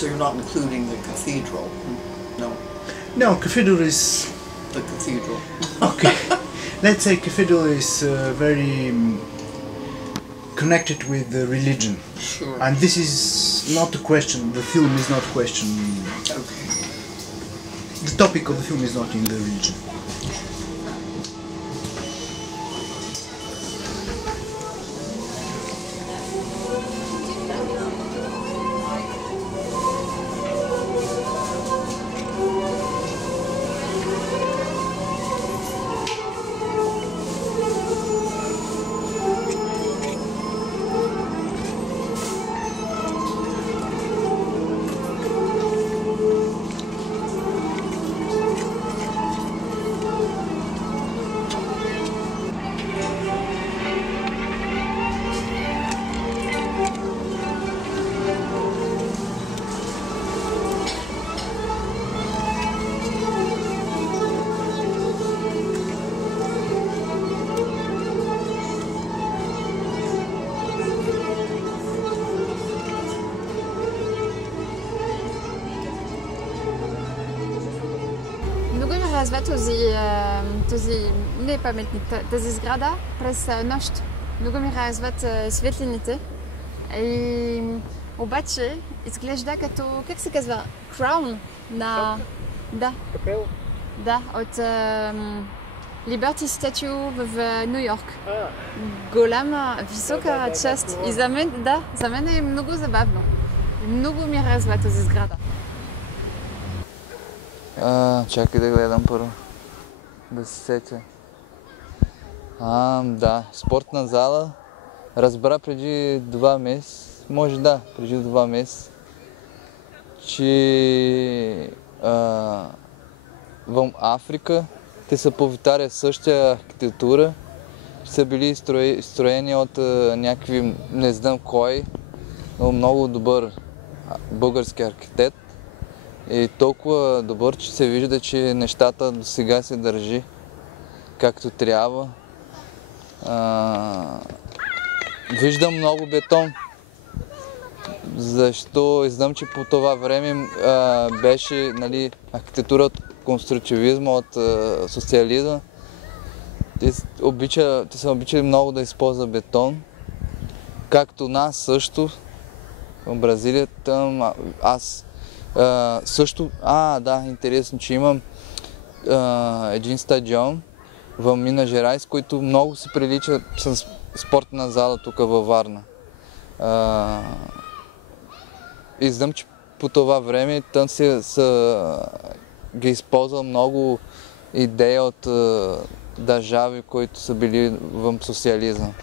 So you're not including the cathedral? No. No, cathedral is... The cathedral. Okay. Let's say cathedral is very connected with the religion. Sure. And this is not a question, the film is not a question. Okay. The topic of the film is not in the religion. Много ми харесва не паметник, тази сграда през нощ. Много ми харесват светлините. И обаче изглежда като, как се казва, crown на... Да. Капела? Да, от Liberty Statue в Ню Йорк. Голяма, висока част. И за мен е много забавно. Много ми харесва тази сграда. Чакай да гледам първо. Да се сетя. Да, спортна зала. Разбра преди 2 месеца, може да, преди 2 месеца, че в Африка те са повтарят същата архитектура, са били строени от някакви, не знам кой, но много добър български архитект. И толкова добър, че се вижда, че нещата до сега се държи както трябва. Виждам много бетон, защото знам, че по това време беше архитектура от конструктивизма, от социализма. Те са обичали много да използват бетон, както нас също. В Бразилия там аз също, да, интересно, че имам един стадион в Мина Жерайс, който много се прилича с спортна зала тук във Варна. И знам, че по това време там ги използва много идеи от държави, които са били в социализъм.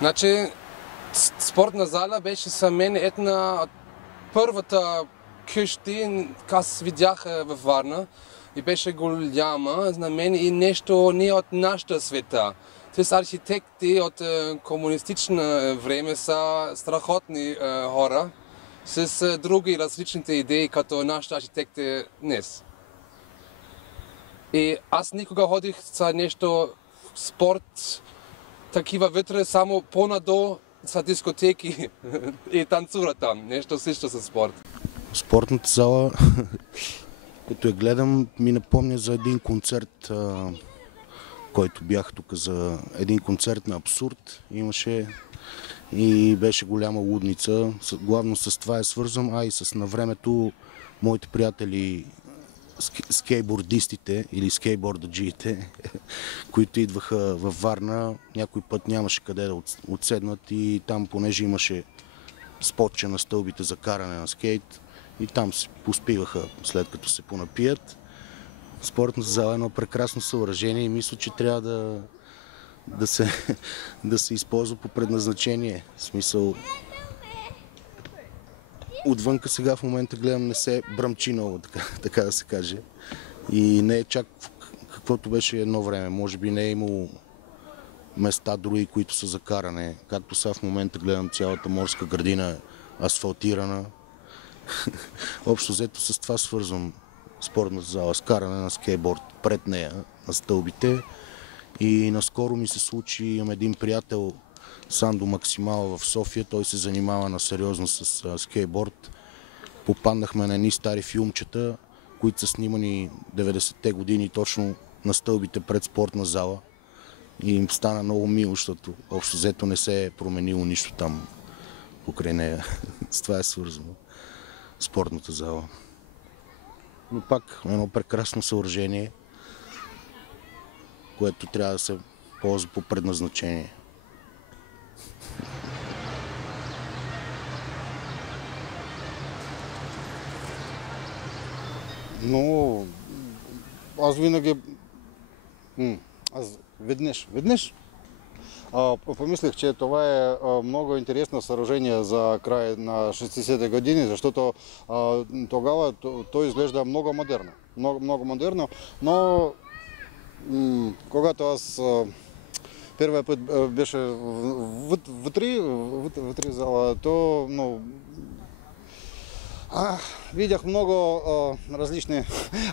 Значи, спортна зала беше за мен една от първата къщи, аз видях във Варна и беше голяма за мен и нещо не от нашата света. Тези архитекти от комунистично време са страхотни хора с други различните идеи, като нашите архитекти днес. И аз никога ходих за нещо спорт, такива вътре, само по-надолу са дискотеки и танцура там. Нещо също със спорт. Спортната зала, като я гледам, ми напомня за един концерт, който бях тук, за един концерт на Абсурд. Имаше и беше голяма лудница. Главно с това е свързвам, и с на времето моите приятели скейтбордистите или скейтбордаджиите, които идваха във Варна, някой път нямаше къде да отседнат и там, понеже имаше спотче на стълбите за каране на скейт, и там се поспиваха след като се понапият. Спортната зала е едно прекрасно съоръжение и мисля, че трябва да се използва по предназначение. В смисъл, отвънка сега в момента гледам, не се бръмчи много, така да се каже. И не е чак каквото беше едно време. Може би не е имало места други, които са за каране. Както сега в момента гледам, цялата морска градина е асфалтирана. Общо взето с това свързвам спортната зала с каране на скейтборд пред нея, на стълбите. И наскоро ми се случи, имам един приятел, Сандо Максимал в София, той се занимава на сериозно с скейтборд. Попаднахме на едни стари филмчета, които са снимани 90-те години точно на стълбите пред спортна зала. И им стана много мило, защото общо взето не се е променило нищо там покрай нея. С това е свързано спортната зала. Но пак едно прекрасно съоръжение, което трябва да се ползва по предназначение. Но аз винаги... Веднъж помислих, че това е много интересно съоръжение за край на 60-те години, защото тогава то изглежда много модерно. Много модерно, но когато аз първия път беше вътре зала, то видях много различни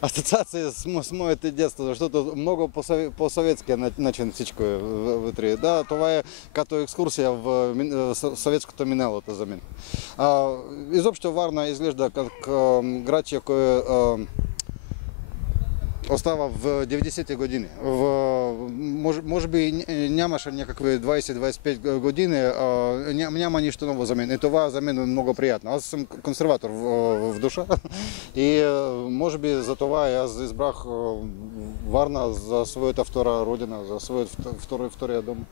асоциации с моите детства, защото много по-съветския начин всичко е вътре. Да, това е като екскурсия в съветското миналото за мен. Изобщо Варна изглежда как градче, кое остава в 90-те години. Може би нямаше някакви 20-25 години, няма нищо ново за мен. И това за мен е много приятно. Аз съм консерватор в душа и може би за това аз избрах Варна за своята втора родина, за своят втория дом.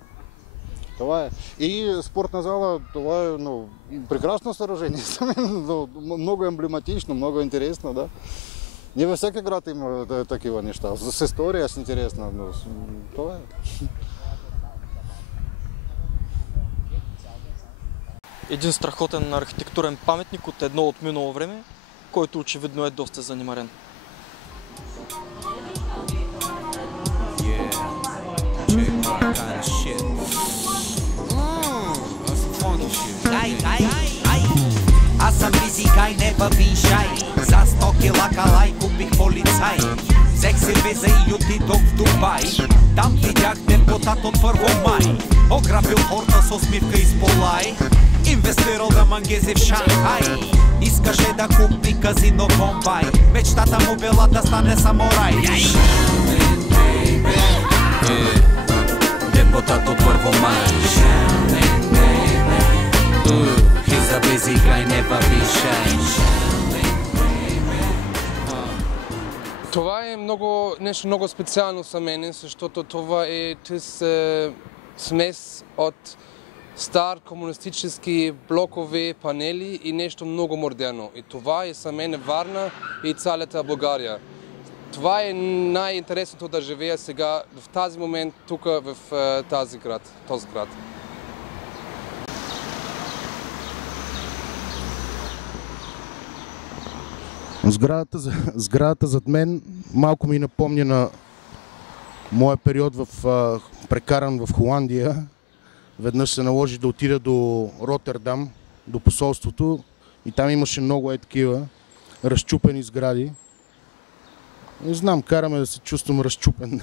Това е. И спортна зала, това е прекрасно съоръжение за мен, много емблематично, много интересно, да. Не във всеки град има такива неща. С история с интересна, но това е. Един страхотен архитектурен паметник от едно от минало време, който очевидно е доста занимарен. Аз съм busy guy, never been shy. За 100 кила калай купих полицай. Взех сервиза и отидох в Дубай. Там видях депутат от Първомай. Ограбил хората с усмивка из Полай. Инвестирал на мангези в Шанхай. Искаше да купи казино в Бомбай. Мечтата му била да стане самурай. Депутат от Първомай. He's a busy guy, never be shy. Това е нещо много специално за мен, защото това е смес от стар комунистически блокове, панели и нещо много модерно. И това е за мен Варна и цялата България. Това е най-интересното да живея сега, в този момент, тук в този град. Сградата зад мен малко ми напомня на моя период прекаран в Холандия. Веднъж се наложи да отида до Ротердам, до посолството и там имаше много такива разчупени сгради. Не знам, караме да се чувствам разчупен.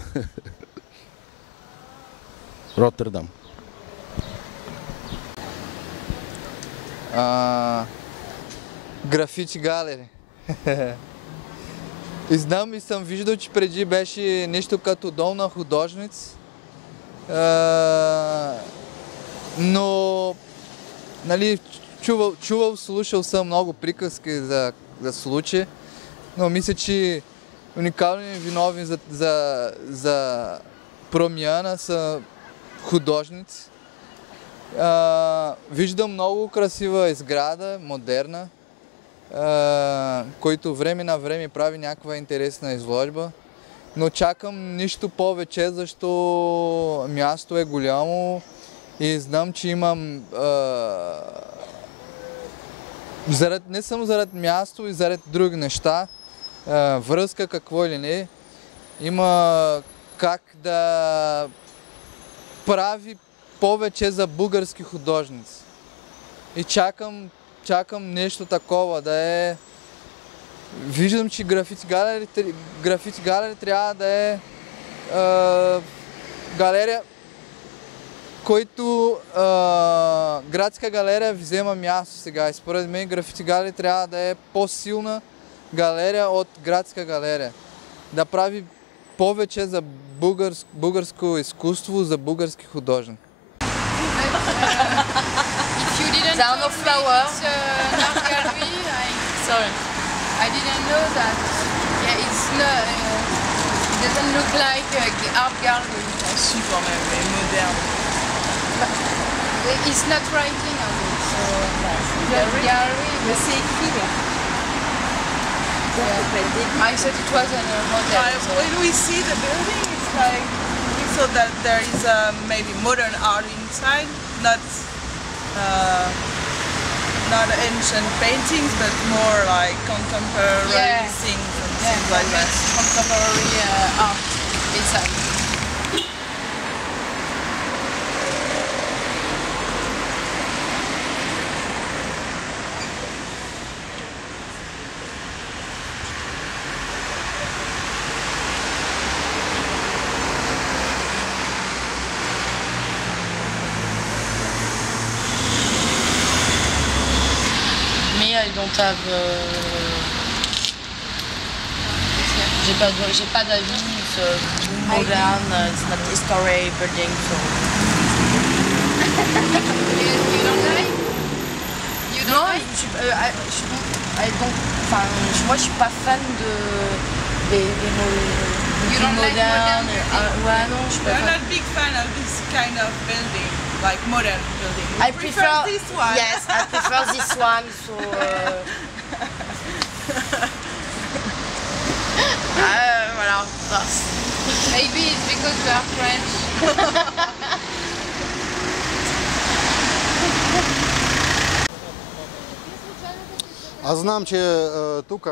Ротердам. Графити галери. И знам и съм виждал, че преди беше нещо като дом на художници. Но нали, слушал съм много приказки за случаи, но мисля, че уникални виновни за промяна са художници. Виждам много красива изграда, модерна, който време на време прави някаква интересна изложба, но чакам нищо повече, защото място е голямо и знам, че имам не само заради място и заради други неща, връзка какво или не, има как да прави повече за български художници. И чакам нещо такова, да е Виждам, че графити галери трябва да е галерия, който градска галерия взема място сега. И според мен графити галерия трябва да е по-силна галерия от градска галерия. Да прави повече за българско изкуство, за български художник. There are no flowers. An art gallery. Sorry. I didn't know that. Yeah, it's not. It doesn't look like an art gallery. Si quand même, mais moderne. It's not writing on it. So gallery. Mais c'est écrit là. I thought it was a modern. When we see the building, it's like we thought that there is maybe modern art inside, not ancient paintings, but more like contemporary things and things like that. Contemporary art inside. I don't have. J'ai pas d'avis. It's modern. It's not history building. So. You don't like? You don't like? Moi, je suis pas fan des modernes. Ouais, non, je suis pas fan. I'm not a big fan of this kind of building, like modern building. I prefer this one. Yes, I prefer this one. So. Voilà. Maybe it's because we are French. Аз знам, че тук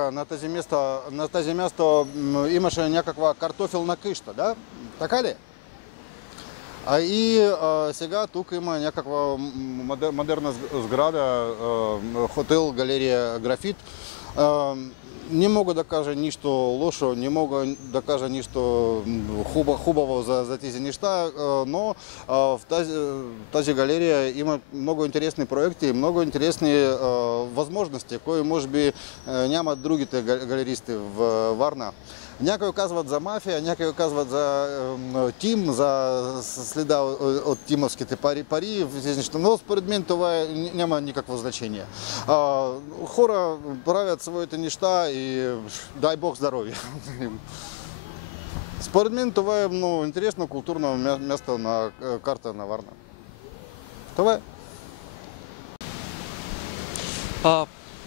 на тази място имаше някаква картофелна къща, да? Така ли? И сега тук има някаква модерна сграда, хотел, галерия Графит. Не мога да кажа нищо лошо, не мога да кажа нищо хубаво за тези неща, но в тази галерия има много интересни проекти, много интересни възможности, които може би нямат другите галеристи в Варна. Някои казват за мафия, някои казват за тим, за следа от тимовските пари, но според мен това няма никакво значение. Хора правят своите неща и дай Бог здоровья. Според мен това е много интересно културно място на карта на Варна. Това е.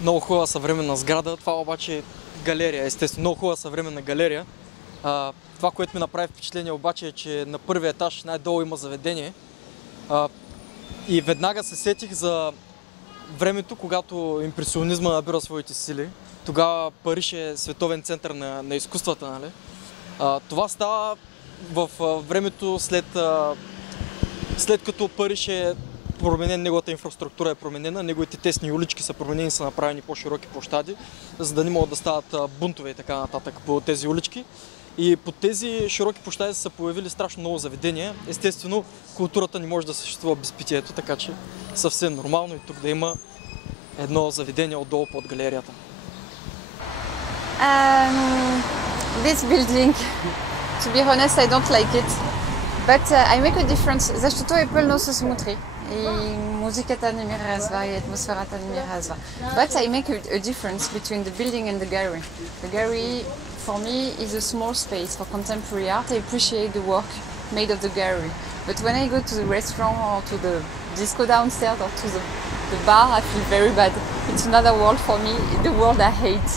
Много хубава съвременна сграда, това обаче галерия, естествено, много хубава съвременна галерия. Това, което ми направи впечатление обаче е, че на първия етаж най-долу има заведение. И веднага се сетих за времето, когато импресионизма набира своите сили. Тогава Париж е световен център на изкуствата, нали? Това става в времето след като Париж е променен, неговата инфраструктура е променена, неговите тесни улички са променени, са направени по-широки площади, за да не могат да стават бунтове и така нататък по тези улички. И по тези широки площади са появили страшно много заведения. Естествено, културата не може да съществува без питието, така че съвсем нормално и тук да има едно заведение отдолу под галерията. This building, to be honest, I don't like it. But I make a difference, защото е пълно с мутри. И музиката не ми харесва, и атмосферата не ми харесва. But I make a difference between the building and the gallery. The gallery, for me, is a small space for contemporary art. I appreciate the work made of the gallery. But when I go to the restaurant or to the disco downstairs or to the bar, I feel very bad. It's another world for me, the world I hate.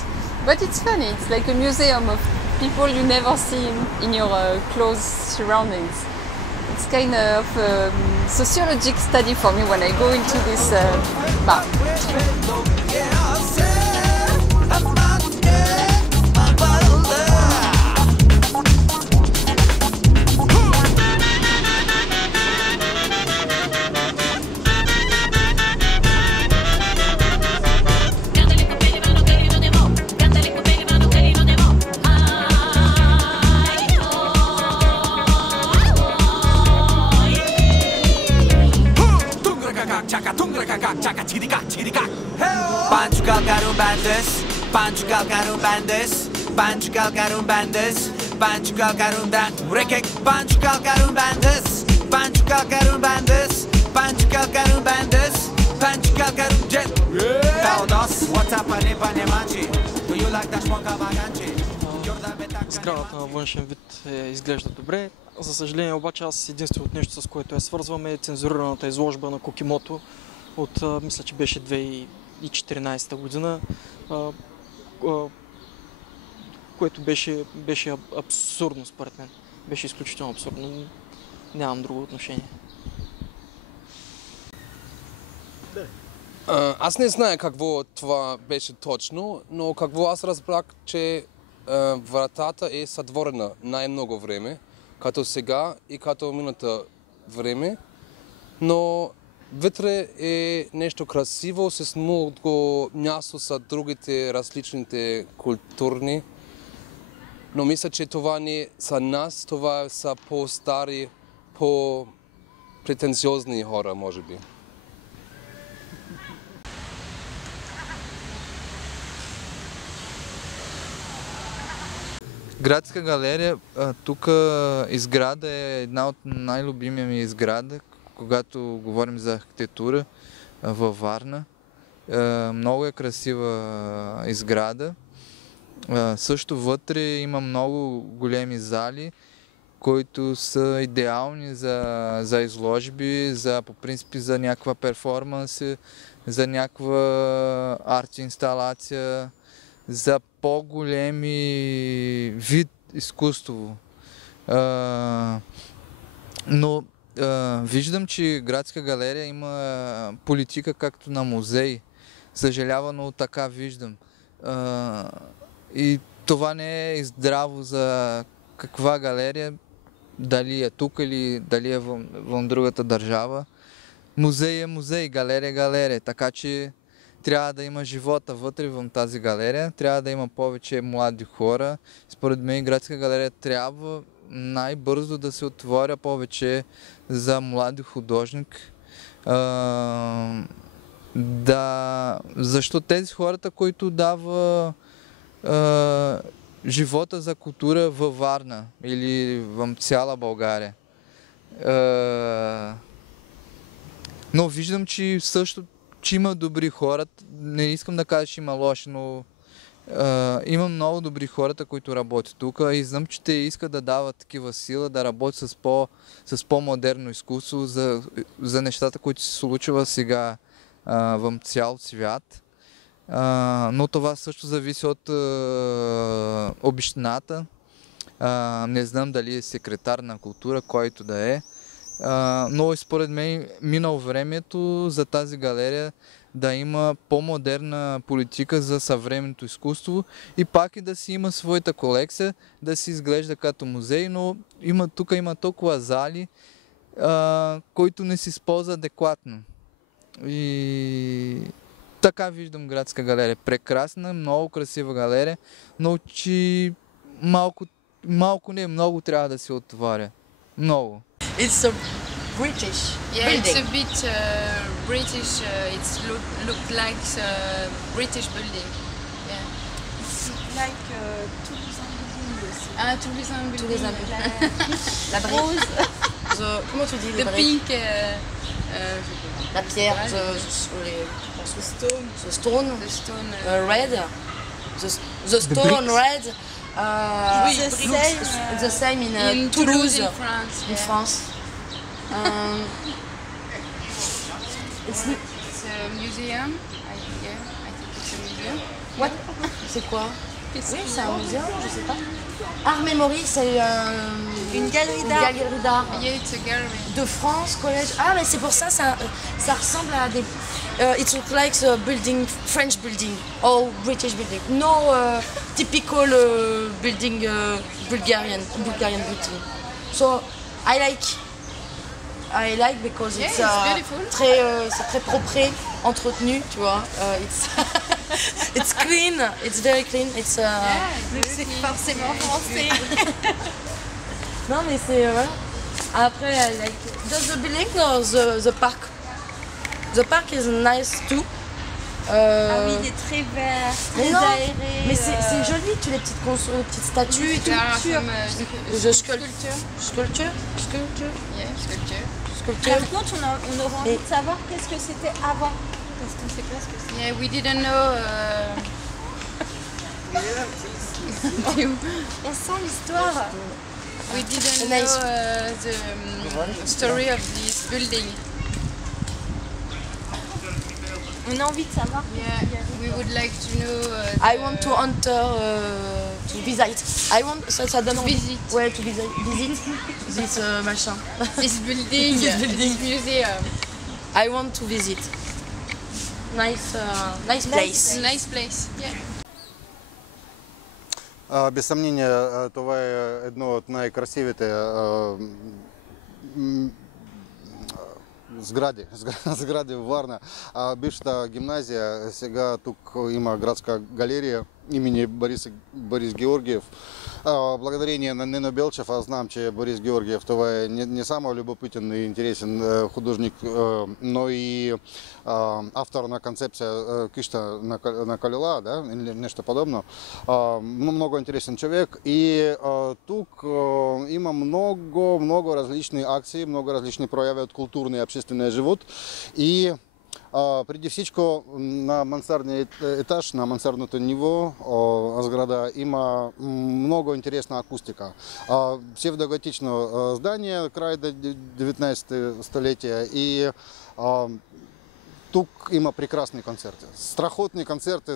But it's funny, it's like a museum of people you never see in your close surroundings. It's kind of a sociologic study for me when I go into this bar. Candele coppie di mano che rido di mo, candele coppie Pancho calcarum bandes, Pancho calcarum bandes, Pancho calcarum bandes, Pancho calcarum dan, Rekek, Pancho calcarum bandes, Pancho calcarum bandes, Pancho calcarum bandes, Pancho calcarum jet. Kaudos, what's up, pane manchi? Do you like that shmonka baganchi? Сградата на външен вид изглежда добре. За съжаление обаче аз единственото нещо, с което я свързваме, е цензурираната изложба на Кокимото от, мисля, че беше 2014 година, което беше абсурдно според мен. Беше изключително абсурдно. Нямам друго отношение. Аз не знае какво това беше точно, но какво аз разбрах, че вратата е сътворена най-много време, като сега и като миналото време, но вътре е нещо красиво с много място са другите различните културни, но мисля, че това не са нас, това са по-стари, по-претенциозни хора, може би. Градска галерия, тук изграда е една от най-любимия ми изграда, когато говорим за архитектура във Варна. Много е красива изграда. Също вътре има много големи зали, които са идеални за изложби, по принцип за някаква перформанс, за някаква арт инсталация, за по-големи вид изкуство. Но виждам, че Градска галерия има политика както на музей. Съжалявам, но така виждам. И това не е здраво за каква галерия, дали е тук или дали е в другата държава. Музей е музей, галерия е галерия, така че трябва да има живота вътре в тази галерия, трябва да има повече млади хора. Според мен Градска галерия трябва най-бързо да се отворя повече за млади художник. Защо тези хората, които дава живота за култура във Варна или в цяла България. Но виждам, че също че има добри хора. Не искам да кажа, че има лоши, но има много добри хората, които работят тук и знам, че те искат да дават такива сила, да работят с по-модерно изкуство за нещата, които се случват сега в цял свят. Но това също зависи от общината. Не знам дали е секретар на култура, който да е. Но според мен минало времето за тази галерия да има по-модерна политика за съвременното изкуство и пак и да си има своята колекция, да си изглежда като музей, но тук има толкова зали, които не се използва адекватно. И така виждам Градска галерия. Прекрасна, много красива галерия, но че много трябва да се отваря. Много. It's a British building. It's a bit British. It's look like a British building. Yeah. It's like Toulousain building aussi. Ah, Toulousain building. La rose. Comment tu dis the pink. La pierre. The stone. The stone. The stone. Red. The stone red. The same in Toulouse, in France. In France. It's a museum. I think it's a museum. What? C'est quoi? Oui, c'est un musée, je sais pas. Art Memory, c'est une galerie d'art. Yeah, it's a gallery. De France, collège. Ah, mais c'est pour ça, ça ressemble à des... it looks like a building, French building or British building. No typical building Bulgarian building. So I like because it's c'est très propre, entretenu, tu vois. It's clean, it's very clean. It's c'est forcément français. Non mais c'est voilà. Après I like the building or the park. The park is nice too. Ah oui, il est très vert, très non, aéré. Mais c'est joli, tu les petites statues et tout. Sculpture. Yeah, sculpture. Par contre, on aurait envie de savoir qu'est-ce que c'était avant. Parce qu'on ne sait pas ce que c'est. Yeah, we didn't know. On sent l'histoire. We didn't know the story of this building. On a envie de savoir. Yeah, we would like to know. I want to enter, to visit. I want, ça donne envie. Visit. Ouais, to visit this machin. This building. This museum. I want to visit. Nice place. Nice place. Yeah. Без съмнение, това е едно от най-красивите сгради в Варна. Бившата гимназия, сега тук има градска галерия имени Борис Георгиев. Благодарение на Нено Белчев, аз знам, че Борис Георгиев това е не само любопитен и интересен художник, но и автор на концепция къща на колела, да, или нещо подобно. Много интересен човек и тук има много различни акции, много различни прояви от културния и обществения живот. И преди всичко на мансардния етаж, на мансардното ниво сграда има много интересна акустика. Псевдоготично здание, край до 19 столетия и тук има прекрасни концерти. Страхотни концерти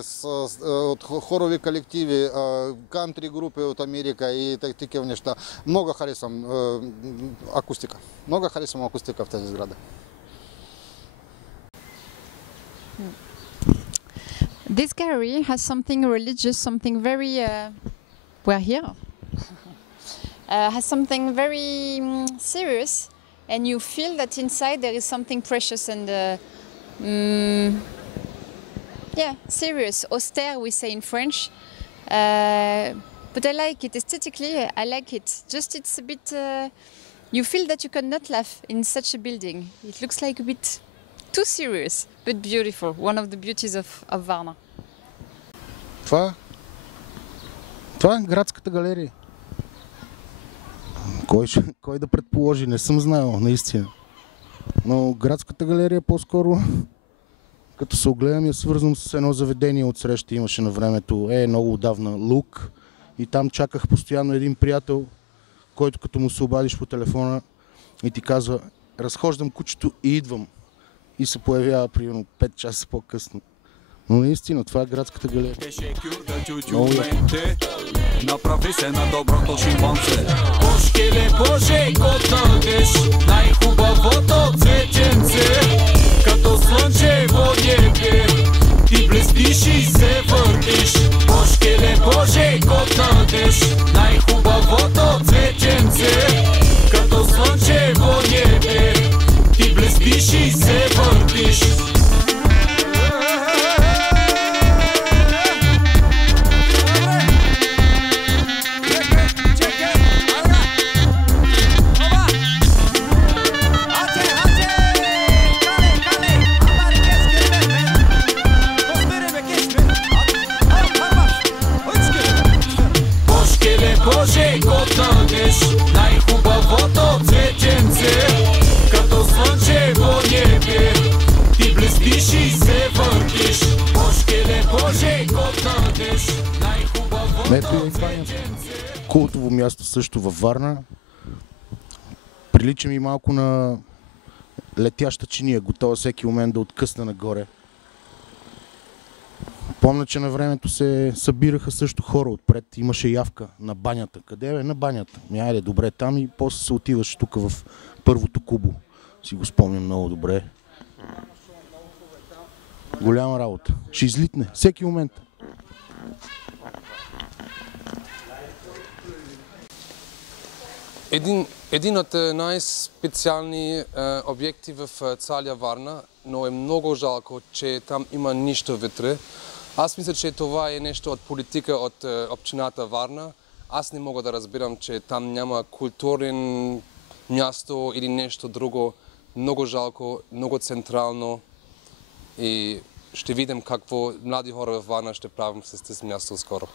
от хорови колективи, кантри групи от Америка и такива неща. Много харесвам акустика. Много харесвам акустика в тази сграда. This gallery has something religious, something very. We're here. Has something very serious, and you feel that inside there is something precious and, yeah, serious, austère we say in French. But I like it aesthetically. I like it. Just it's a bit. You feel that you cannot laugh in such a building. It looks like a bit. Too serious, but beautiful. One of the beauties of Varna. Това е градската галерия. Кой да предположи, не съм знаел, наистина. Но градската галерия по-скоро, като се огледам, е свързано с едно заведение от среща имаше на времето. Много отдавна, Лук. И там чаках постоянно един приятел, който като му се обадиш по телефона и ти казва, разхождам кучето и идвам. И се появява примерно 5 часа по-късно. Но наистина, това е градската галерия. Направи се на доброто шимпанзе. Божкеле, Боже, котъдеш най-хубавото цветенце. Като слънчево небе, ти блестиш и се въртиш. Божкеле, Боже, котъдеш най-хубавото цветенце. Като слънчево небе, ти блестиш и се въртиш. Божкеле, Боже, котъдеш най-хубавото цветенце. Като слънчево небе, ти блестиш и се въртиш. Божкеле, Боже, котъдеш най-хубавото цветенце. Култово място също във Варна. Прилича ми малко на летяща чиния, готова всеки момент да откъсне нагоре. Помня, че на времето се събираха също хора отпред. Имаше явка на банята. Къде е? На банята. Айде, добре там и после се отиваш тук в първото кубо. Си го спомням много добре. Голяма работа. Ще излитне. Всеки момент. Един от най-специални обекти в цяла Варна, но е много жалко, че там има нищо вътре. Аз мисля, че това е нещо от политика от общината Варна. Аз не мога да разбирам, че там няма културен място или нещо друго. Много жалко, много централно и ще видим какво млади хора във Варна ще правим с тези място скоро.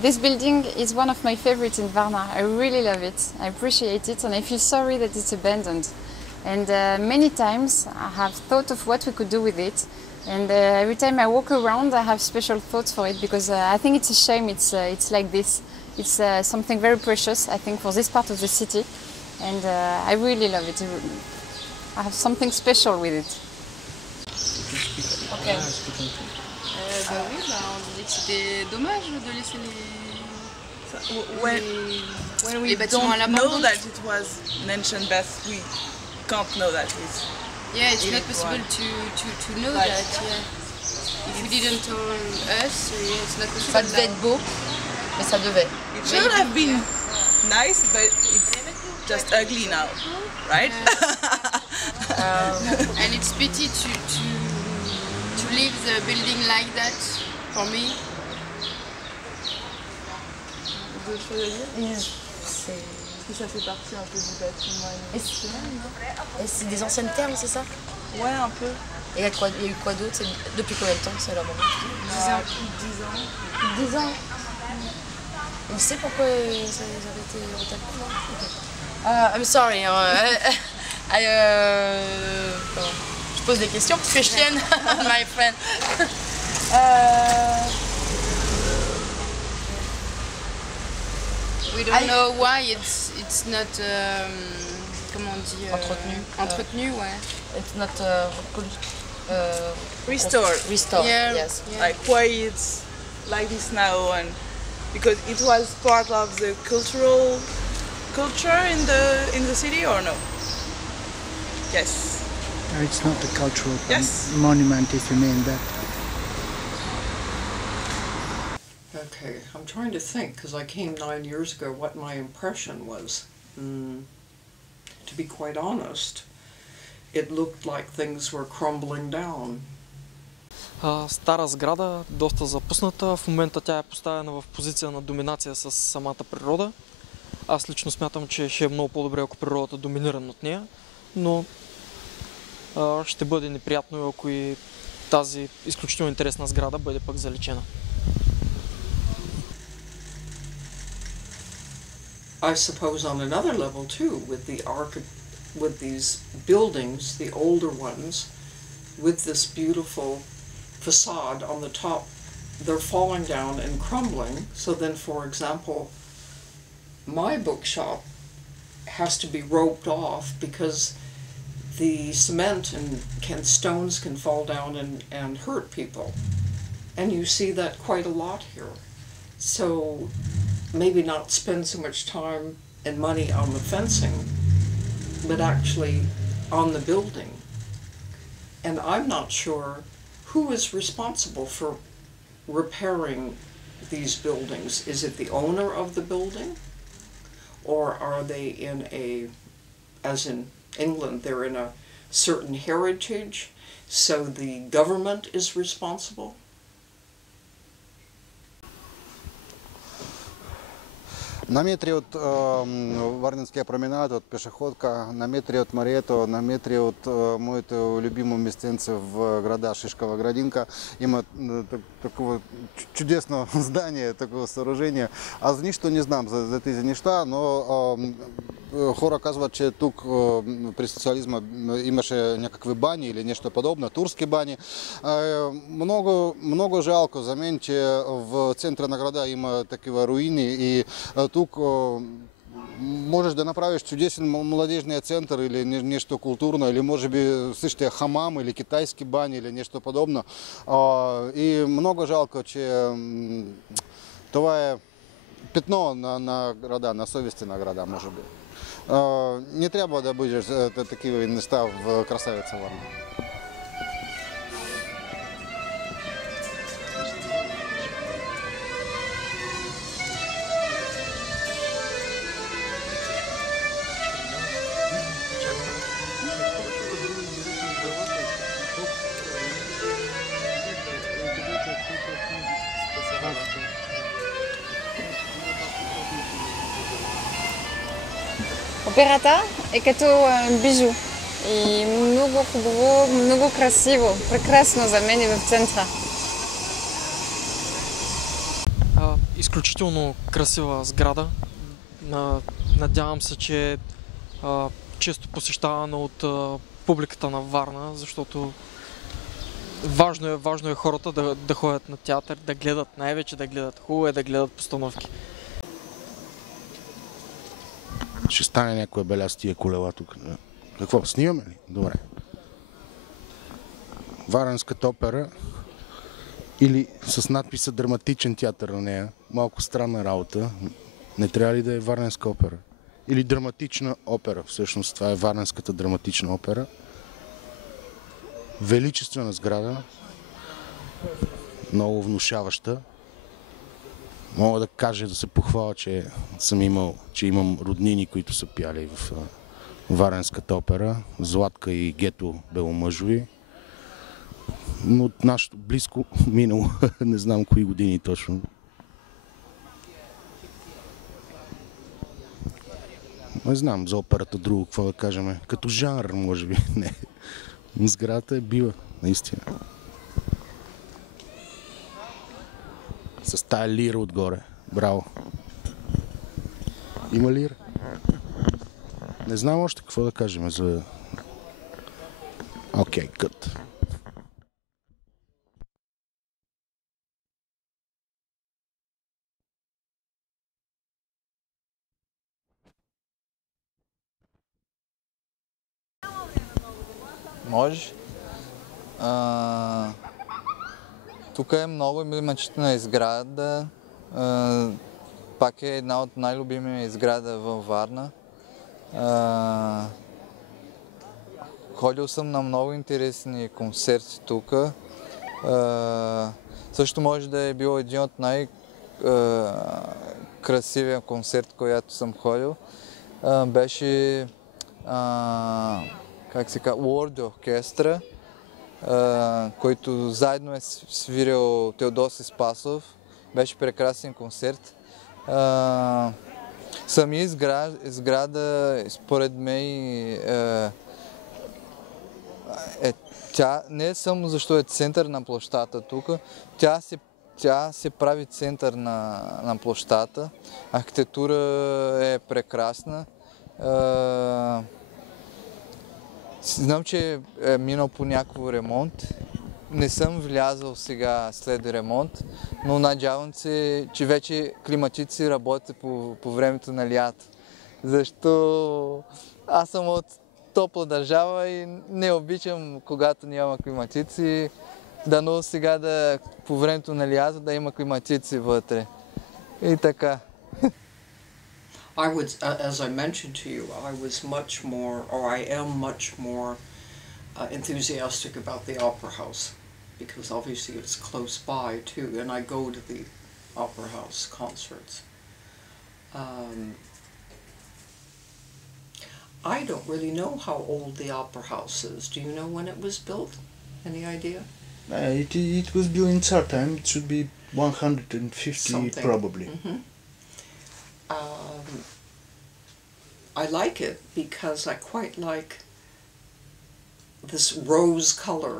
This building is one of my favorites in Varna. I really love it. I appreciate it, and I feel sorry that it's abandoned. And many times I have thought of what we could do with it. And every time I walk around, I have special thoughts for it because I think it's a shame it's like this. It's something very precious, I think, for this part of the city. And I really love it. I have something special with it. Ok. Bah oui, bah on disait que c'était dommage de laisser When we les bâtiments à don't l'abandon. know that it was an ancient bath, we can't know that it's... Yeah, it's it not was. possible to know Right. that. Yeah. If you didn't tell us, yeah, it's not possible. Ça devait être beau, mais ça devait. It should have been nice, but it's just ugly now, right? And it's pity to leave the building like that for me. D'autres choses à dire? Parce que ça fait partie un peu du patrimoine. Et c'est des anciennes thermes, c'est ça? Ouais, un peu. Et il y a eu quoi d'autre? Depuis combien de temps c'est là-bas? 10 ans. 10 ans. On sait pourquoi ça avait été retapé? I'm sorry. Je pose des questions parce que je tienne, my friend. We don't know why it's not comment on dit entretenu, ouais. It's not Restored. Restored. Yeah, Yes. yeah. Like why it's like this now, and because it was part of the culture in the city, or no? Yes. It's not a cultural Yes. monument, if you mean that. Okay, I'm trying to think, because I came 9 years ago, what my impression was. To be quite honest, it looked like things were crumbling down. Стара сграда, доста запусната. В момента тя е поставена в позиция на доминация с самата природа. Аз лично смятам, че ще е много по-добре, ако природата доминира над нея, но ще бъде неприятно, ако и тази изключително интересна сграда бъде пък заличена. I suppose on another level too, with these buildings, the older ones, with this beautiful facade on the top, they're falling down and crumbling. So then, for example, my bookshop has to be roped off because the cement and stones can fall down and hurt people. And you see that quite a lot here. So maybe not spend so much time and money on the fencing, but actually on the building. And I'm not sure who is responsible for repairing these buildings. Is it the owner of the building? Or are they in as in England, they're in a certain heritage, so the government is responsible? На метре от Варненския променад, от пешеходка, на метре от Марието, на метре от моето любимо местенце в града Шишкова градинка има такова чудесно здание, такова съоръжение. Аз нищо не знам за тези неща, но хора казват, че тук при социализма имаше някакви бани или нещо подобно, турски бани. Много жалко за мен, че в центъра на града има такива руини и тук можеш да направиш чудесен младежния център или нещо културно, или може би същия хамам или китайски бани или нещо подобно. И много жалко, че това е петно на града, на съвести на града, може би. Не трябва да бъдеш такива неща в красавица Варна. Операта е като бижу. И много хубаво, много красиво. Прекрасно за мен и в центъра. Изключително красива сграда. Надявам се, че често посещавана от публиката на Варна, защото важно е хората да ходят на театър, да гледат, най-вече да гледат. Хубаво е да гледат постановки. Ще стане някоя беля с тия колела тук. Какво? Снимаме ли? Добре. Варненската опера или с надписа драматичен театър на нея. Малко странна работа. Не трябва ли да е Варненска опера? Или драматична опера. Всъщност това е Варненската драматична опера. Величествена сграда. Много внушаваща. Мога да кажа, да се похваля, че имам роднини, които са пяли в Варненската опера. Златка и Гето Беломъжови. Но от нашето близко минало, не знам кои години точно. Не знам за операта друго, какво да кажем. Като жанр, може би. Не. Сградата е бива, наистина. С тая лира отгоре. Браво. Има лира? Не знам още какво да кажем за... Окей, кът. Може. Тук е много емблематична изграда. Пак е една от най-любими изграда във Варна. Ходил съм на много интересни концерти тук. Също може да е бил един от най-красивия концерт, който съм ходил. Беше как се казва, World Orchestra, който заедно е свирил Теодоси Спасов. Беше прекрасен концерт. Самия сграда, според мен, тя не е само защото е център на площата тук, тя се прави център на площата. Архитектура е прекрасна. Знам, че е минал по някакво ремонт. Не съм влязал сега след ремонт, но надявам се, че вече климатици работят по времето на лято. Защо аз съм от топла държава и не обичам, когато няма климатици. Дано сега по времето на лято да има климатици вътре. И така. As I mentioned to you, I am much more enthusiastic about the Opera House, because obviously it's close by too, and I go to the Opera House concerts. I don't really know how old the Opera House is. Do you know when it was built? Any idea? It was built in Tsar time. It should be 150 something. Probably. Mm-hmm. I like it because I quite like this rose color.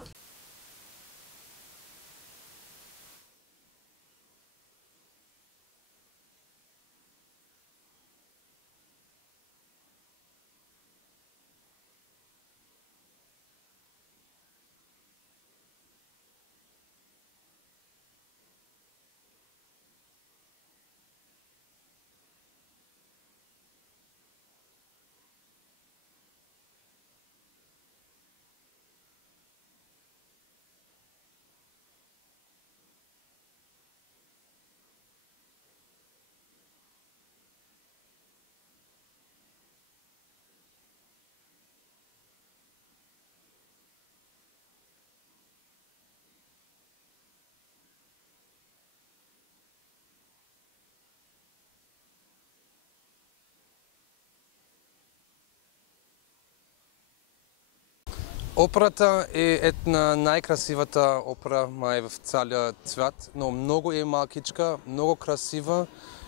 Операта е една най-красивата опера май в целия свят, но много е малкичка, много красива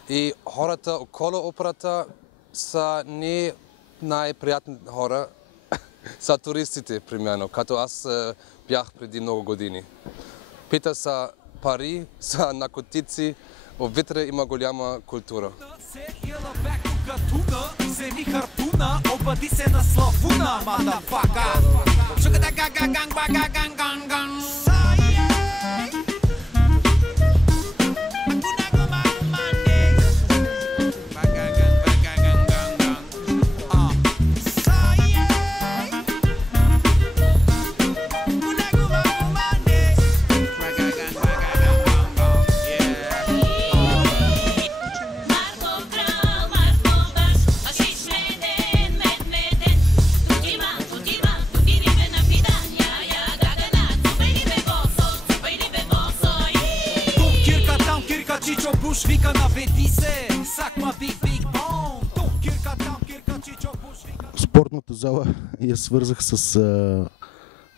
и хората около операта са не най-приятните хора са туристите, примерно, като аз бях преди много години. Пита са пари, са наркотици, вътре има голяма култура. Вземи хартуна, обади се на славуна, мадафака. Спортната зала я свързах с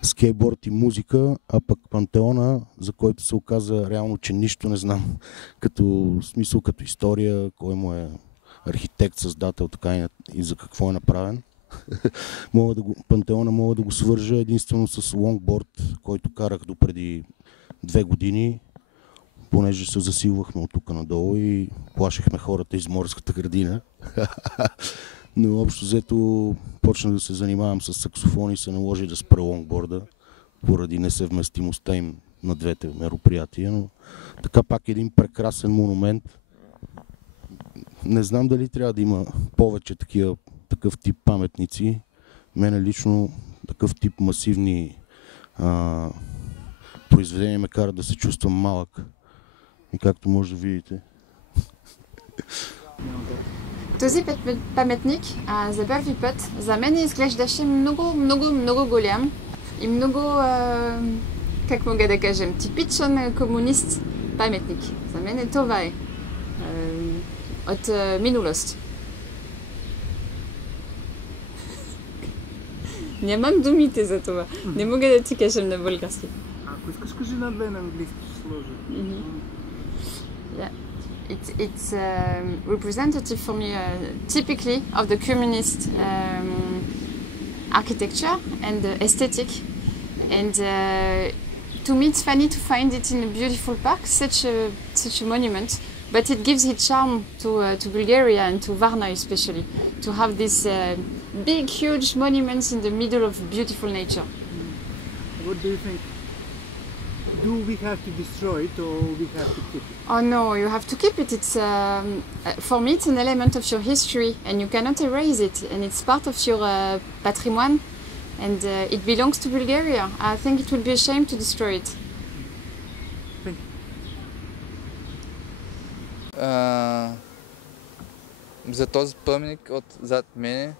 скейтборд и музика, а пък Пантеона, за който се оказа реално, че нищо не знам, като смисъл, като история, кой му е архитект, създател, така и за какво е направен. Пантеона мога да го свържа единствено с лонгборд, който карах допреди 2 години, понеже се засилвахме от тук надолу и плашехме хората из морската градина. Но общо взето почнах да се занимавам с саксофон и се наложи да спра лонгборда поради несъвместимостта им на двете мероприятия. Но така пак един прекрасен монумент. Не знам дали трябва да има повече такъв тип паметници. Мене лично такъв тип масивни произведения ме карат да се чувствам малък. И както може да видите. Този паметник за първи път за мен изглеждаше много голям и много, как мога да кажем, типичен комунист паметник. За мен това е от миналост. Нямам думите за това. Не мога да ти кажем на български. Ако искаш, кажи на две на английски, ще сложа. Yeah. It's representative for me typically of the communist architecture and aesthetic, and to me it's funny to find it in a beautiful park, such a monument, but it gives its charm to Bulgaria and to Varna especially, to have these big huge monuments in the middle of beautiful nature. What do you think? Do we have to destroy it or we have to keep it? Oh no, you have to keep it. It's for me it's an element of your history and you cannot erase it, and it's part of your patrimoine, and it belongs to Bulgaria. I think it would be a shame to destroy it. Thank you. За този паметник зад мене,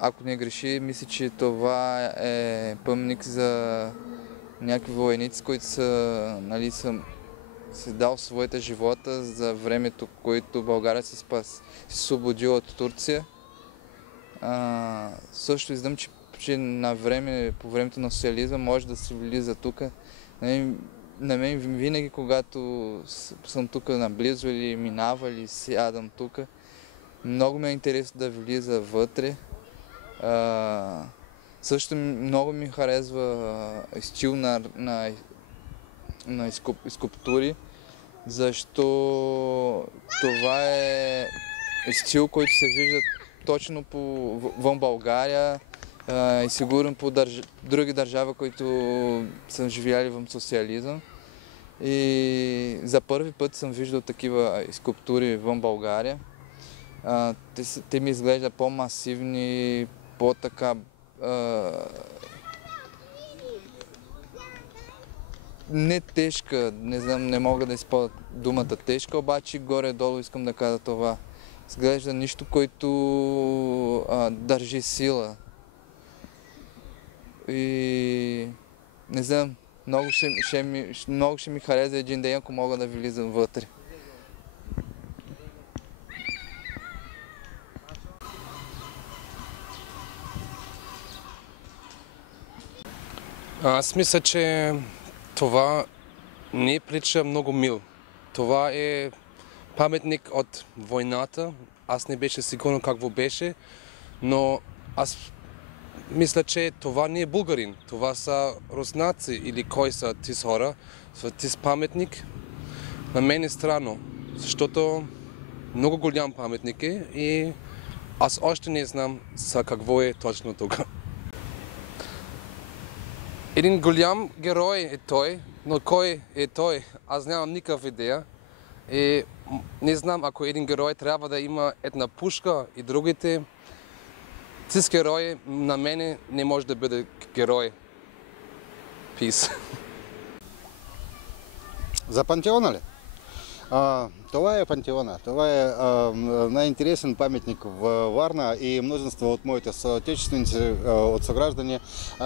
ако не греши, мисля, че това е паметник за някакви войници, които са дал своята живота за времето, което България се освободила от Турция. Също знам, че по времето на социализма може да се влиза тук. На мен винаги, когато съм тук наблизо или минава или сядам тук, много ме е интересно да влиза вътре. Също много ми харесва стил на скулптури, защото това е стил, който се вижда точно вън България и сигурно по други държави, които са живяли в социализъм. И за първи път съм виждал такива скулптури вън България. Те ми изглеждат по-масивни, по-така не тежка, не знам, не мога да използвам думата тежка, обаче горе-долу искам да кажа това. Изглежда нищо, който държи сила. И не знам, много ще ми хареса един ден, ако мога да влизам вътре. Аз мисля, че това не прилича много мил. Това е паметник от войната. аз не беше сигурен какво беше, но аз мисля, че това не е българин, това са руснаци или кой са тези хора. Тези паметник на мен е странно, защото много голям паметник е и аз още не знам за какво е точно тук. Един голям герой е той, но кой е той? Аз нямам никаква идея. И не знам, ако един герой трябва да има една пушка и другите. Тези герои на мене не може да бъде герой. Peace. За пантеона ли? Това е пантеона. Това е най-интересен паметник в Варна и множество от моите съотечественици, от съграждани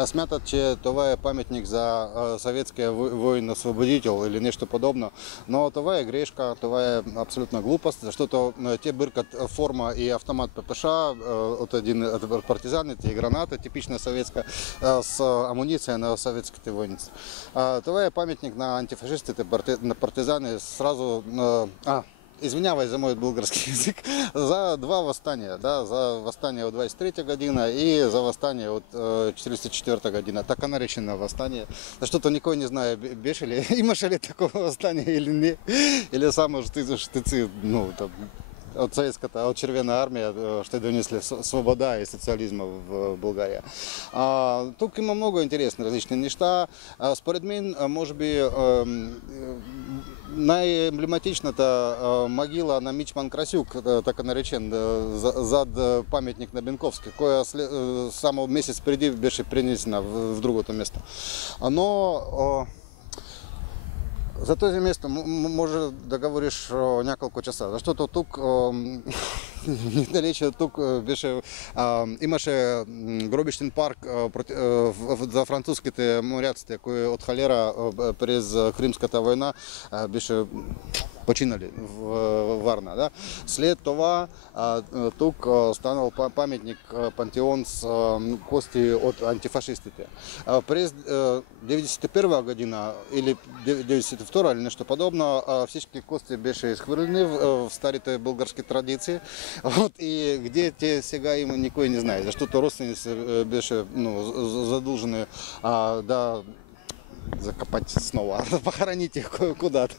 смятат, че това е паметник за съветския воин-освободител или нещо подобно. Но това е грешка, това е абсолютна глупост, защото те бъркат форма и автомат ППШ от един от партизаните и граната, типична съветска, с амуниция на съветските войници. Това е паметник на антифашистите, на партизани сразу извинявай за моят български язик, за два възстания, да, за възстание от 23-та година и за възстание от 44-та година, така наречено възстание, защото никой не знае, беше ли, имаше ли такова възстание или не, или само щитци, от съветската, от Червена армия ще донесли свобода и социализма в България. Тук има много интересни различни неща. Според мен, може би, най-емблематичната могила на Мичман Красюк, така наречен, зад паметник на Бенковски, koja само месец преди беше пренесена в другото место. Но за този место може да говориш няколко часа, защото тук, недалече тук имаше гробищен парк за французските моряците, които от холера през Кримската война беше починали в Варна. Да? След това тук станал паметник, пантеон с кости от антифашистите. През 91 година или 92 или нещо подобно, всички кости беше изхвърлени в старите български традиции. И где те сега има, никой не знае, защото родственици беше задължени да закопать снова, похоронить их куда-то.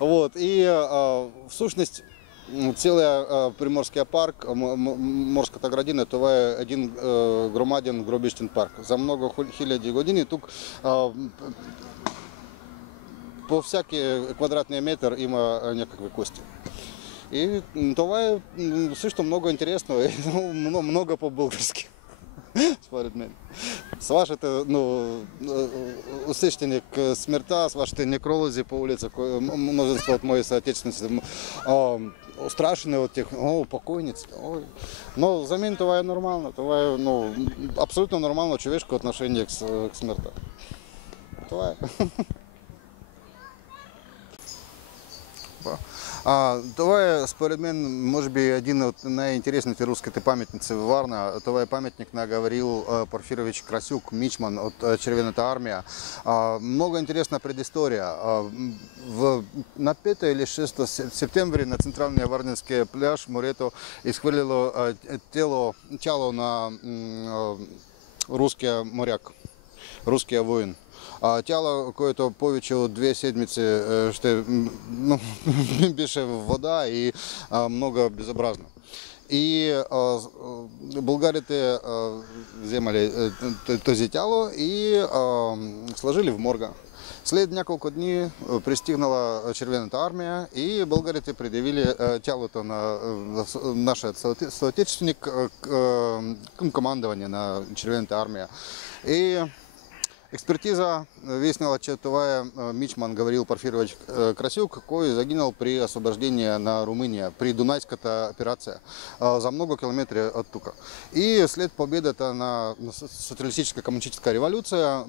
Вот. И всушност целый Приморский парк, Морската градина, това е един громаден гробищен парк. За много хиляди години тук по всеки квадратния метър има някакви кости. И това е също много интересно и много по-български, според мен. С вашите усещания к смерти, с вашите некролози по улице, множество от мои съотечественици, страшные от тях, покойници. Но за мен това е нормално, това е абсолютно нормално човешко отношение к смерти. Това е. Това е, според мен, може би един от най-интересните руските паметници в Варна. Това е паметник на Гавриил Порфирович Красюк, мичман от Червената армия. Много интересна предистория. На 5 или 6 септември на централния варненски пляж морето изхвърлило тяло на руския моряк, руския воин. Тяло, което повече от 2 седмици ще беше в вода и много безобразно. И българите вземали този тяло и сложили в морга. След няколко дни пристигнала Червената армия и българите предявили тялото на нашия съотечественик към командване на Червената армия. И експертиза выяснила, че това е мичман Гавриил Порфирович Красюк, който загинал при освобождение на Румъния, при Дунайската операция, за много километри от тук. И след победата на социалистическая коммунистическая революция,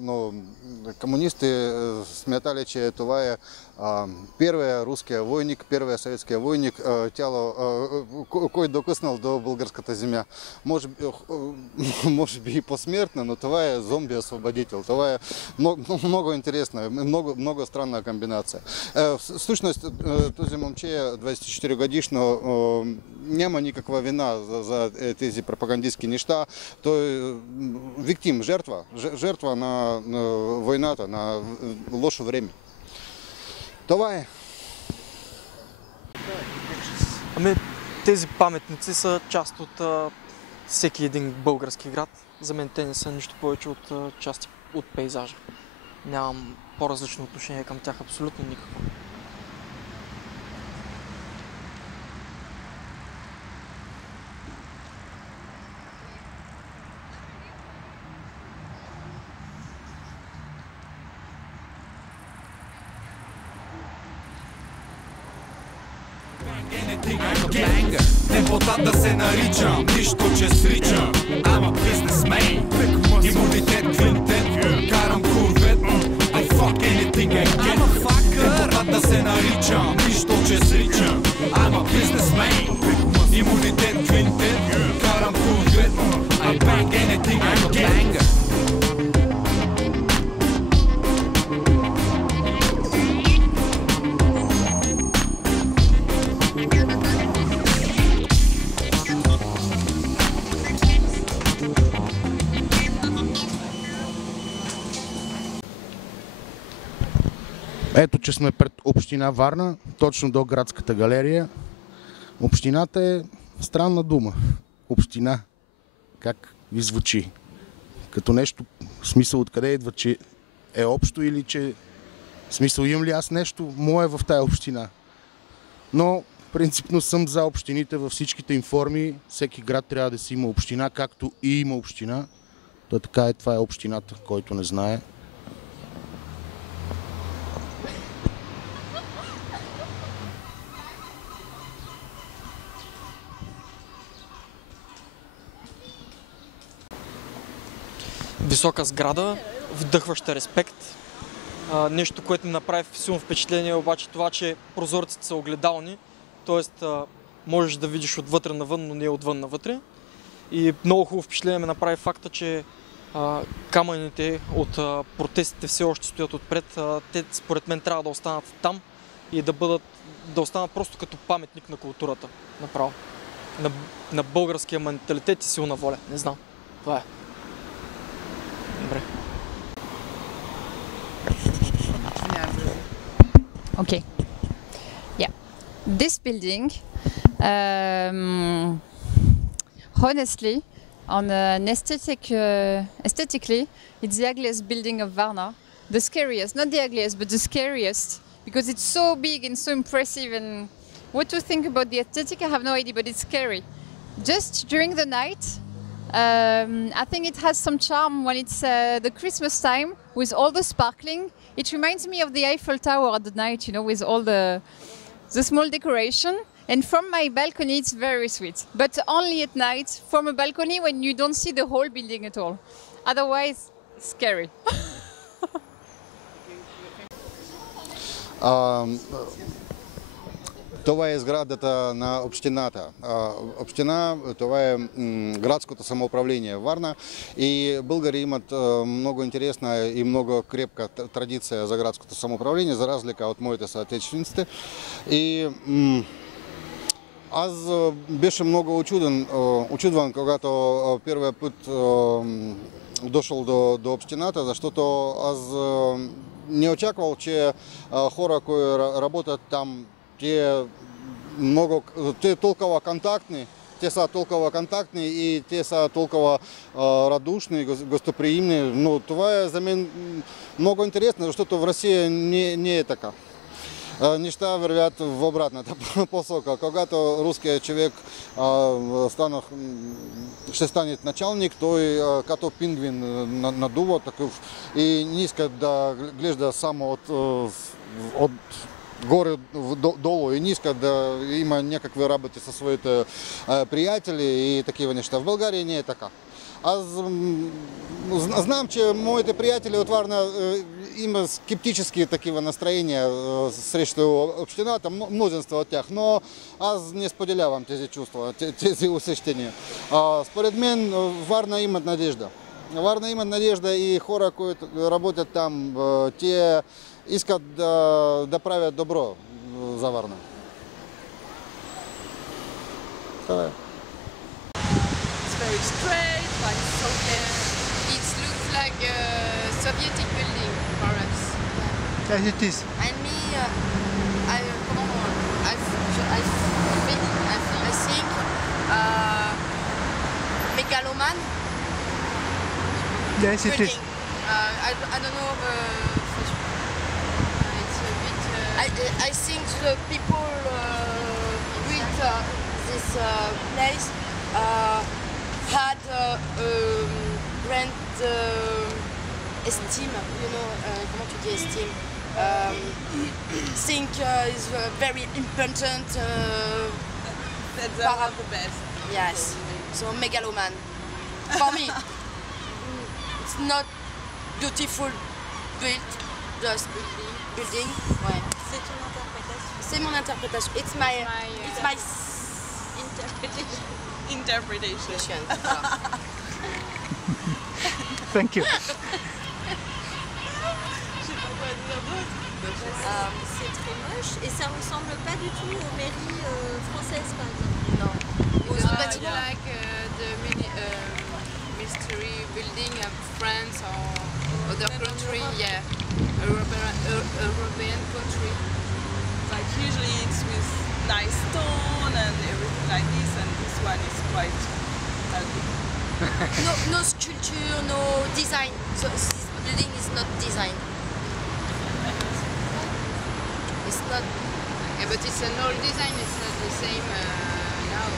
коммунисты смятали, че това е первый русский войник, первый советский войник, тяло, който докъснал до българската земя. Може би и посмертно, но това е зомби-освободител. Това е такая много интересная, много странная комбинация. В сущности, този момче 24-годишно няма никаква вина за тези пропагандистски неща. Той виктим, жертва на войната, на лошо време. Това е. Ами, тези паметници са част от всеки един български град. За мен те не са нищо повече от части от пейзажа. Нямам по-различно отношение към тях, абсолютно никакво. Депутат да се наричам, нищо че сричам. Ама бизнесмен, имунитет, клинтет, карам курвет. I fuck anything I get. Депутат да се наричам, нищо че сричам. Ама бизнесмен, имунитет, клинтет, карам курвет. I bang anything I get. Ето, че сме пред община Варна, точно до градската галерия. Общината е странна дума. Община. Как ви звучи? Като нещо, в смисъл откъде идва, че е общо или че... В смисъл имам ли аз нещо мое в тая община? Но принципно съм за общините във всичките им форми. Всеки град трябва да си има община, както и има община. То така е, това е общината, който не знае. Висока сграда, вдъхваща респект. Нещо, което ми направи силно впечатление, обаче това, че прозорците са огледални, т.е. можеш да видиш отвътре навън, но не отвън навътре. И много хубаво впечатление ми направи факта, че камъните от протестите все още стоят отпред. Те според мен трябва да останат там и да останат просто като паметник на културата, направо. На българския менталитет и силна воля. Не знам. Това е. Добре. Okay. Yeah. This building, honestly, aesthetically, it's the ugliest building of Varna. The scariest, not the ugliest, but the scariest, because it's so big and so impressive. And what to think about the aesthetic, I have no idea, but it's scary. Just during the night, I think it has some charm when it's the Christmas time with all the sparkling. It reminds me of the Eiffel Tower at the night, you know, with all the small decoration. And from my balcony, it's very sweet. But only at night, from a balcony when you don't see the whole building at all. Otherwise, scary. Това е сградата на общината. Община, това е градското самоуправление в Варна. И българи имат много интересна и много крепка традиция за градското самоуправление, за разлика от моите съотечественици. И аз беше много очудван, когато първия път дошъл до общината, защото аз не очаквал, че хора, които работят там, те толкова контактни, и те са толкова радушни, гостоприимни. Но това е за мен много интересно, защото в Русия не е така. Неща вървят в обратната посока. Когато руският човек ще стане началник, той като пингвин надува такъв и не иска да гледа само от горе долу и не иска да има някакви работи със своите приятели и такива неща. В България не е така. Аз знам, че моите приятели от Варна има скептически такива настроения срещу общината, мнозинство от тях, но аз не споделявам тези чувства, тези усещения. Според мен Варна има надежда. Варна има надежда и хора, които работят там, те искат да правят добро за Варна. Това е. Very straight, but it's okay. It looks like a Soviet building for us. Yes, it is. And me, I think megaloman. Yes, it is. I don't know. It's a bit. I think the people built this place had grand esteem, you know, comment tu dis estime? Think is very important. That's the best. Yes, so megaloman. For me, it's not beautiful built, just building. Ouais. C'est ton interprétation. C'est mon interprétation. It's my Interpretation. Voilà. Thank you. C'est très moche et ça ressemble pas du tout aux mairies françaises par exemple. Non. It's like the mystery building of France or other country, yeah, European country. Like usually it's with nice stone and everything like this, and this one is quite ugly. No sculpture, no design. So this building is not designed. It's not. Yeah, but it's an old design. It's not the same now.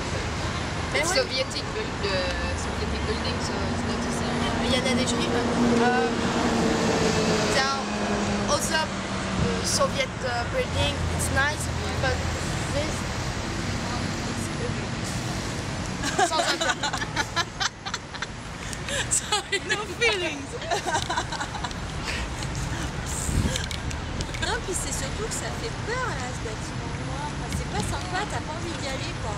It's Soviet building, so it's not the same. Il y a des juifs. There are other Soviet building. It's nice, but this. Sans Sorry, no feelings. Non, puis c'est surtout que ça fait peur là, ce bâtiment noir. Enfin, c'est pas sympa, t'as pas envie d'y aller quoi.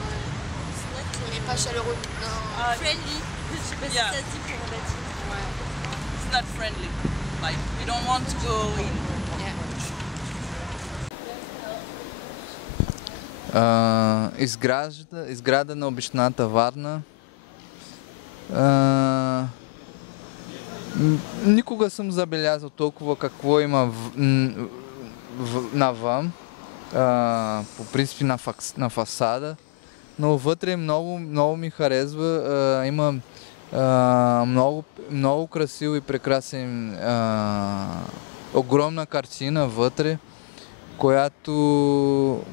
Il est pas chaleureux. Non. Friendly. Je sais pas si ça se dit pour un bâtiment. Ouais. It's not friendly. Like you don't want to go in. Изграда на общината Варна. Никога съм забелязал толкова какво има навън, по принцип на фасада, но вътре много ми харесва. Има много красиво и прекрасен, огромна картина вътре, която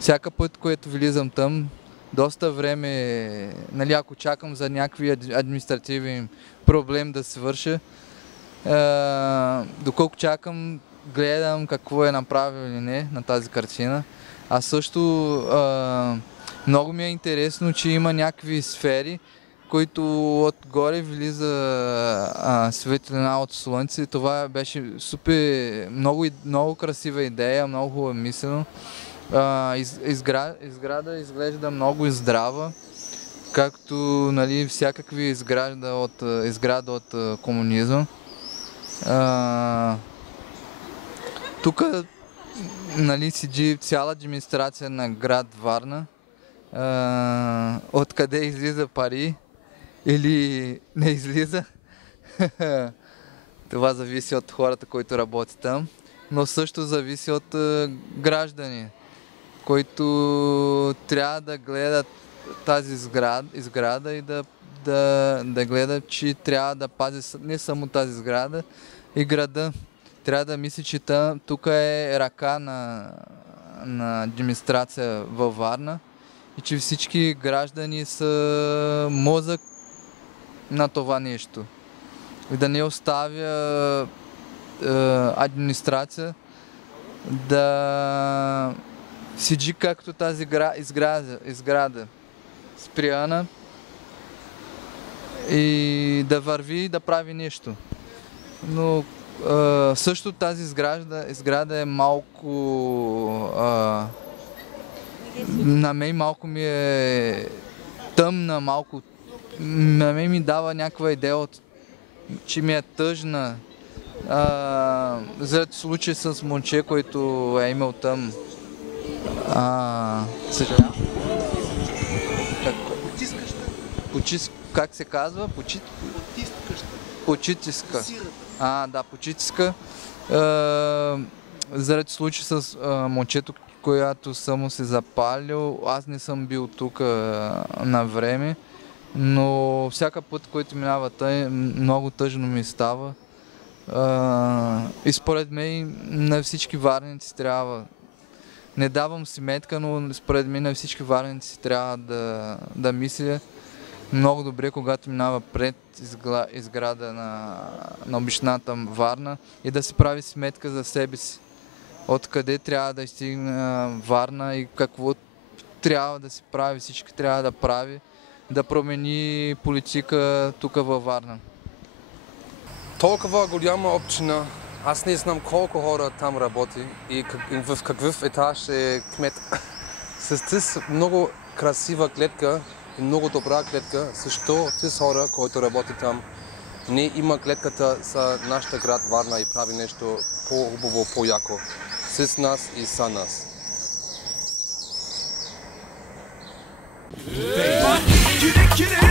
всяка път, което влизам там, доста време, нали, ако чакам за някакви административен проблем да свърша, доколко чакам, гледам какво е направил или не на тази картина. А също много ми е интересно, че има някакви сфери, които отгоре влиза светлина от слънце. Това беше супер, много красива идея, много хубаво мислено. Изграда изглежда много здрава, както, нали, всякакви изграда от комунизма. Тук, нали, седи цяла администрация на град Варна, откъде излиза пари или не излиза. Това зависи от хората, които работят там, но също зависи от граждани, които трябва да гледат тази изграда и да гледат, че трябва да пази не само тази сграда и града. Трябва да мисли, че тук е ръка на администрация във Варна и че всички граждани са мозък на това нещо. И да не оставя администрация да седи както тази изграда спряна и да върви и да прави нещо. Но също тази изграда е малко... на мен малко ми е тъмна, малко на мен ми дава някаква идея, че ми е тъжна. Заради случай с момче, който е имал там. Съжалявам. Как се казва? Почитиска. Да, почитиска. Заради случай с момчето, която съм му се запалил, аз не съм бил тук на време, но всяка път, който минава той, много тъжно ми става. И според мен на всички варненци трябва, не давам си метка, но според мен на всички варненци трябва да мисля много добре, когато минава пред изграда на общината Варна и да си прави сметка за себе си. Откъде трябва да стигне Варна и какво трябва да се прави, всички трябва да прави, да промени политика тук във Варна. Толкова голяма община, аз не знам колко хора там работи и в какъв етаж е кмет. С тези много красива клетка и много добра клетка, защо тези хора, които работят там, не има клетката за нашата град Варна и прави нещо по-хубаво, по-яко с нас и за нас. Gire gire